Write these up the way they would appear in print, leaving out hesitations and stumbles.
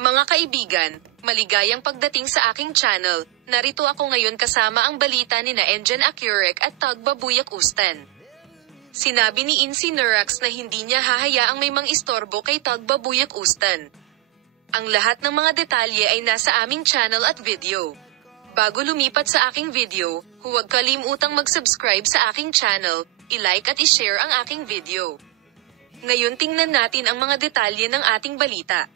Mga kaibigan, maligayang pagdating sa aking channel. Narito ako ngayon kasama ang balita ni na Engen Akyurek at Tug Babuyak Ustan. Sinabi ni Insi Nurax na hindi niya hahayaang may mang-istorbo kay Tug Babuyak Ustan. Ang lahat ng mga detalye ay nasa aming channel at video. Bago lumipat sa aking video, huwag kalimutang mag-subscribe sa aking channel, i-like at i-share ang aking video. Ngayon tingnan natin ang mga detalye ng ating balita.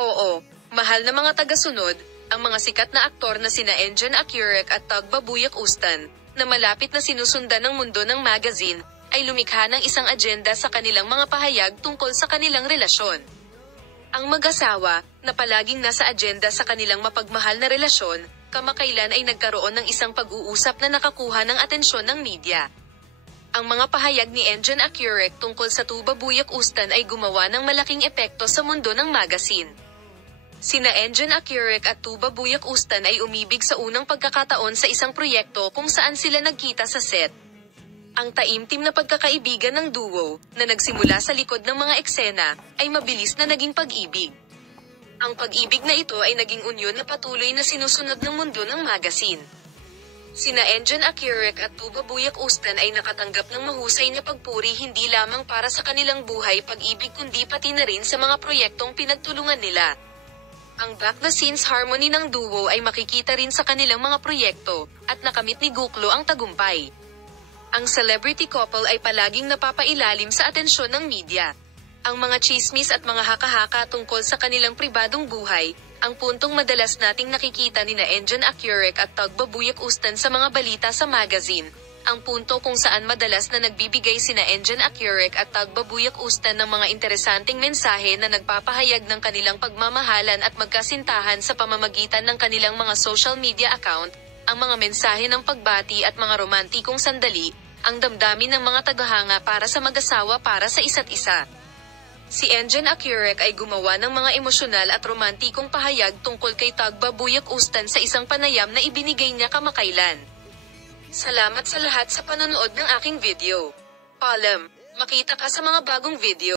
Oo, mahal na mga tagasunod, ang mga sikat na aktor na sina Engen Akyurek at Tug Babuyak Ustan, na malapit na sinusundan ng mundo ng magazine, ay lumikha ng isang agenda sa kanilang mga pahayag tungkol sa kanilang relasyon. Ang mag-asawa, na palaging nasa agenda sa kanilang mapagmahal na relasyon, kamakailan ay nagkaroon ng isang pag-uusap na nakakuha ng atensyon ng media. Ang mga pahayag ni Engen Akyurek tungkol sa Tug Babuyak Ustan ay gumawa ng malaking epekto sa mundo ng magazine. Sina Engen Akyurek at Tug Babuyak Ustan ay umibig sa unang pagkakataon sa isang proyekto kung saan sila nagkita sa set. Ang taimtim na pagkakaibigan ng duo, na nagsimula sa likod ng mga eksena, ay mabilis na naging pag-ibig. Ang pag-ibig na ito ay naging unyon na patuloy na sinusunod ng mundo ng magazine. Sina Engen Akyurek at Tug Babuyak Ustan ay nakatanggap ng mahusay na pagpuri hindi lamang para sa kanilang buhay pag-ibig kundi pati na rin sa mga proyektong pinagtulungan nila. Ang back-the-scenes harmony ng duo ay makikita rin sa kanilang mga proyekto, at nakamit ni Guklo ang tagumpay. Ang celebrity couple ay palaging napapailalim sa atensyon ng media. Ang mga chismis at mga haka-haka tungkol sa kanilang pribadong buhay, ang puntong madalas nating nakikita ni na Engen Akyurek at Tug Babuyak Ustan sa mga balita sa magazine, ang punto kung saan madalas na nagbibigay sina Engen Akyurek at Tug Babuyak Ustan ng mga interesanting mensahe na nagpapahayag ng kanilang pagmamahalan at magkasintahan sa pamamagitan ng kanilang mga social media account, ang mga mensahe ng pagbati at mga romantikong sandali, ang damdamin ng mga tagahanga para sa mag-asawa para sa isa't isa. Si Engen Akyurek ay gumawa ng mga emosyonal at romantikong pahayag tungkol kay Tug Babuyak Ustan sa isang panayam na ibinigay niya kamakailan. Salamat sa lahat sa panonood ng aking video. Paalam, makita ka sa mga bagong video.